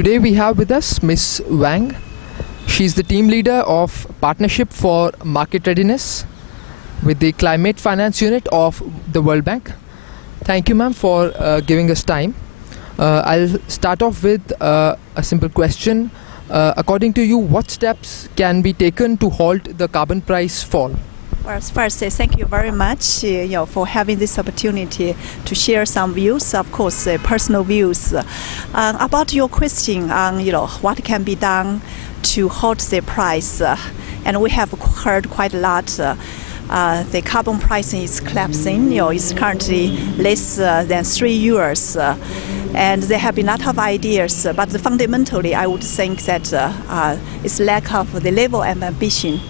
Today we have with us Miss Wang. She's the team leader of Partnership for Market Readiness with the Climate Finance Unit of the World Bank. Thank you, ma'am, for giving us time. I'll start off with a simple question. According to you, what steps can be taken to halt the carbon price fall? Well, first, thank you very much for having this opportunity to share some views, of course, personal views. About your question on what can be done to halt the price, and we have heard quite a lot. The carbon pricing is collapsing. It's currently less than €3, and there have been a lot of ideas. But fundamentally, I would think that it's lack of the level of ambition.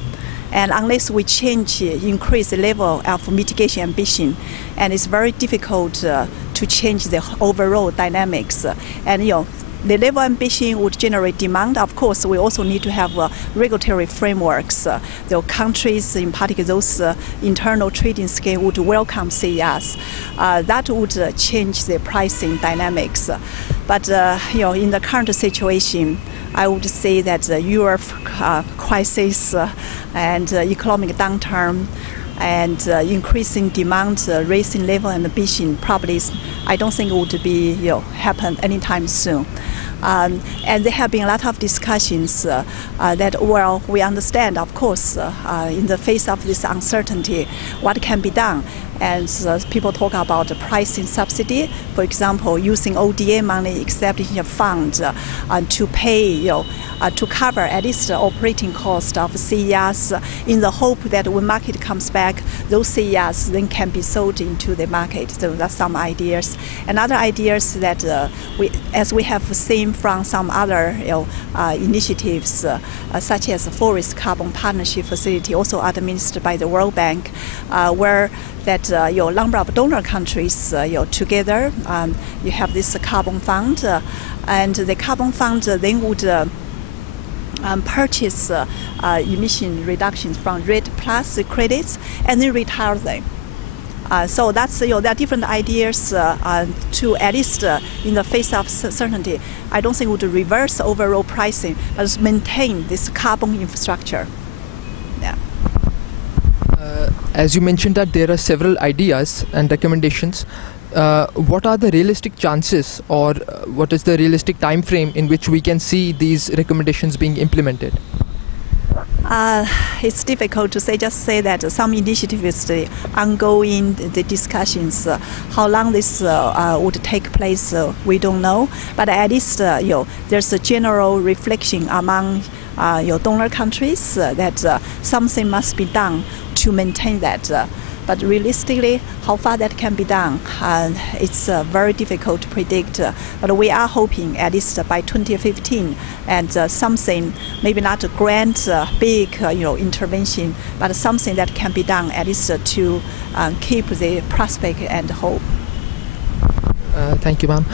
And unless we increase the level of mitigation ambition, and it's very difficult to change the overall dynamics. And the level of ambition would generate demand. Of course, we also need to have regulatory frameworks. The countries, in particular those internal trading scheme, would welcome CERs. That would change the pricing dynamics. But in the current situation, I would say that the Europe crisis and economic downturn and increasing demand, raising level and ambition probably I don't think it would be happen anytime soon. And there have been a lot of discussions that, well, we understand, of course, in the face of this uncertainty, what can be done. And people talk about the pricing subsidy, for example, using ODA money, establishing a fund to pay, to cover at least the operating cost of CERs in the hope that when market comes back, those CERs then can be sold into the market. So that's some ideas. And other ideas that as we have seen from some other initiatives, such as the Forest Carbon Partnership Facility, also administered by the World Bank, where that number of donor countries together, you have this carbon fund, and the carbon fund then would purchase emission reductions from REDD Plus credits and then retire them. So that's there are different ideas to at least in the face of certainty. I don't think would reverse overall pricing, but maintain this carbon infrastructure. Yeah. As you mentioned that there are several ideas and recommendations, what are the realistic chances, or what is the realistic time frame in which we can see these recommendations being implemented? It's difficult to say. Just say that some initiatives, the ongoing the discussions, how long this would take place, we don't know. But at least there's a general reflection among donor countries that something must be done to maintain that. But realistically, how far that can be done, it's very difficult to predict. But we are hoping at least by 2015, and something, maybe not a grand, big, intervention, but something that can be done at least to keep the prospect and hope. Thank you, ma'am.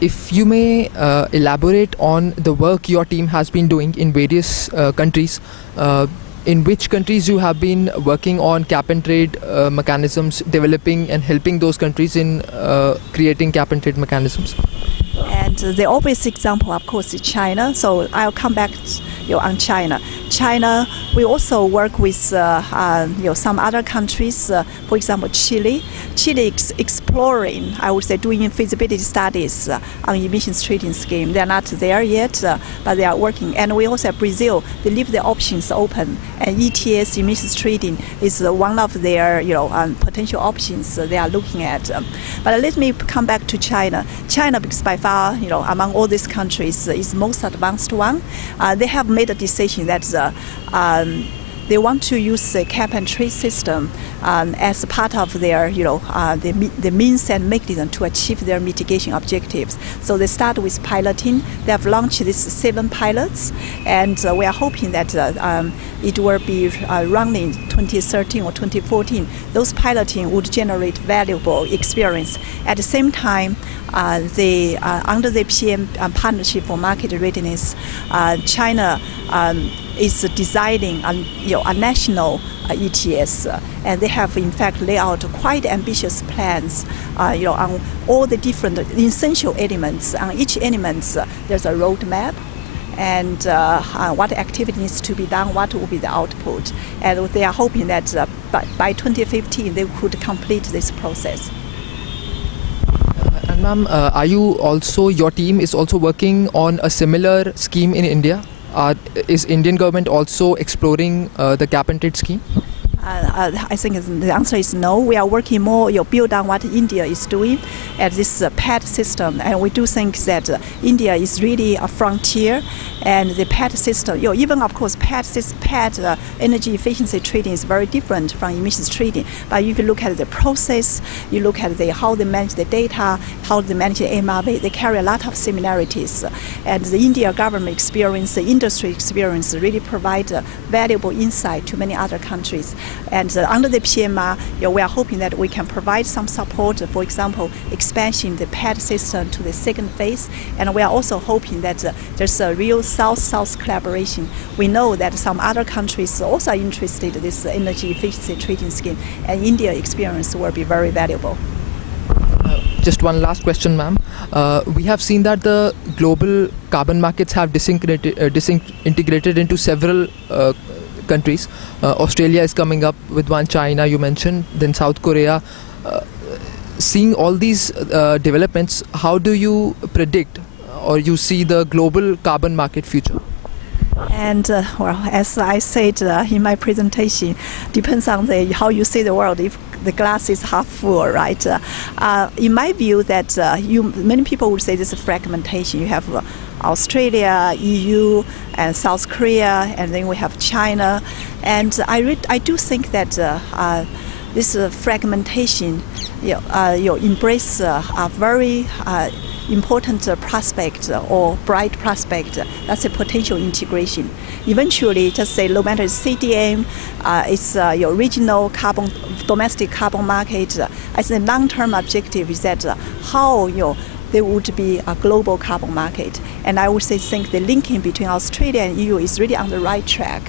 If you may elaborate on the work your team has been doing in various countries, in which countries you have been working on cap and trade mechanisms, developing and helping those countries in creating cap and trade mechanisms? And the obvious example, of course, is China. So I'll come back on China. China, we also work with some other countries. For example, Chile. Chile is exploring, I would say, doing feasibility studies on emissions trading scheme. They are not there yet, but they are working. And we also have Brazil. They leave the options open. And ETS, emissions trading, is one of their potential options they are looking at. But let me come back to China. China, because by far, among all these countries, is most advanced one. They have made a decision that they want to use the cap and trade system as part of their, the means and mechanism to achieve their mitigation objectives. So they start with piloting. They have launched these 7 pilots, and we are hoping that it will be running 2013 or 2014. Those piloting would generate valuable experience. At the same time, under the PM Partnership for Market Readiness, China is designing a national ETS, and they have in fact laid out quite ambitious plans, on all the different essential elements. On each element, there's a roadmap, and what activity needs to be done, what will be the output, and they are hoping that by 2015 they could complete this process. And ma'am, your team is also working on a similar scheme in India? Is Indian government also exploring the cap and trade scheme? I think the answer is no. We are working more, build on what India is doing at this PET system, and we do think that India is really a frontier, and the PET system, even of course PET energy efficiency trading is very different from emissions trading. But if you look at the process, you look at how they manage the data, how they manage the MRV, they carry a lot of similarities. And the India government experience, the industry experience, really provide valuable insight to many other countries. And under the PMR, we are hoping that we can provide some support, for example, expansion the PET system to the second phase. And we are also hoping that there's a real South-South collaboration. We know that some other countries also are interested in this energy efficiency trading scheme, and India experience will be very valuable. Just one last question, ma'am. We have seen that the global carbon markets have disintegrated into several countries. Australia is coming up with one, China you mentioned, then South Korea. Seeing all these developments, how do you predict or you see the global carbon market future? And well, as I said in my presentation, depends on how you see the world. If the glass is half full, right? In my view, that many people would say this is fragmentation. You have Australia, EU, and South Korea, and then we have China. And I do think that this fragmentation, embrace a very important prospect or bright prospect. That's a potential integration. Eventually, just say no matter CDM, it's your regional carbon, domestic carbon market. I think the long-term objective is that how there would be a global carbon market. And I would think the linking between Australia and EU is really on the right track.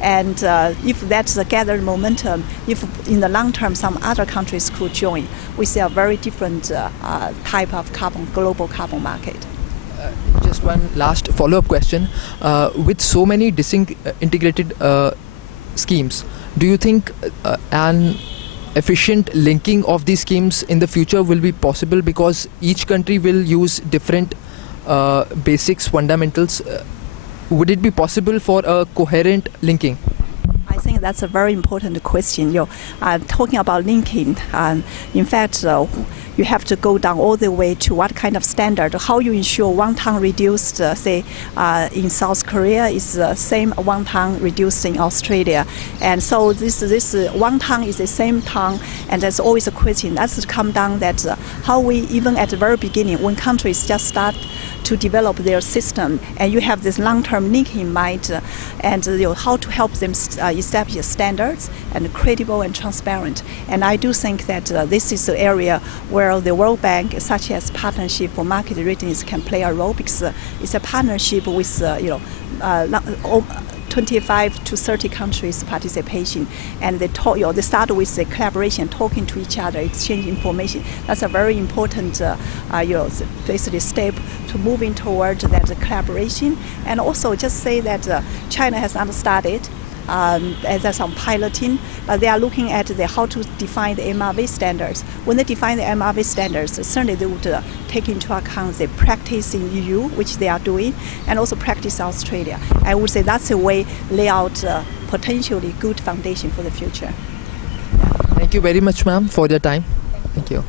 And if that's gathered momentum, if in the long term some other countries could join, we see a very different type of global carbon market. Just one last follow-up question. With so many disintegrated schemes, do you think an efficient linking of these schemes in the future will be possible, because each country will use different basics, fundamentals? Would it be possible for a coherent linking? I think that's a very important question. Talking about linking, in fact, you have to go down all the way to what kind of standard, how you ensure 1 ton reduced, say, in South Korea is the same 1 ton reduced in Australia. And so this 1 ton is the same ton, and there's always a question. That's come down that how we, even at the very beginning, when countries just start to develop their system, and you have this long-term link in mind, and how to help them establish standards and credible and transparent. And I do think that this is the area where the World Bank, such as Partnership for Market Readiness, can play a role, because it's a partnership with 25 to 30 countries participation, and they start with the collaboration, talking to each other, exchange information. That's a very important basically step to moving toward that collaboration. And also just say that China has not started. There's some piloting, but they are looking at how to define the MRV standards. When they define the MRV standards, certainly they would take into account the practice in EU, which they are doing, and also practice Australia. I would say that's a way lay out potentially good foundation for the future. Thank you very much, ma'am, for your time. Thank you.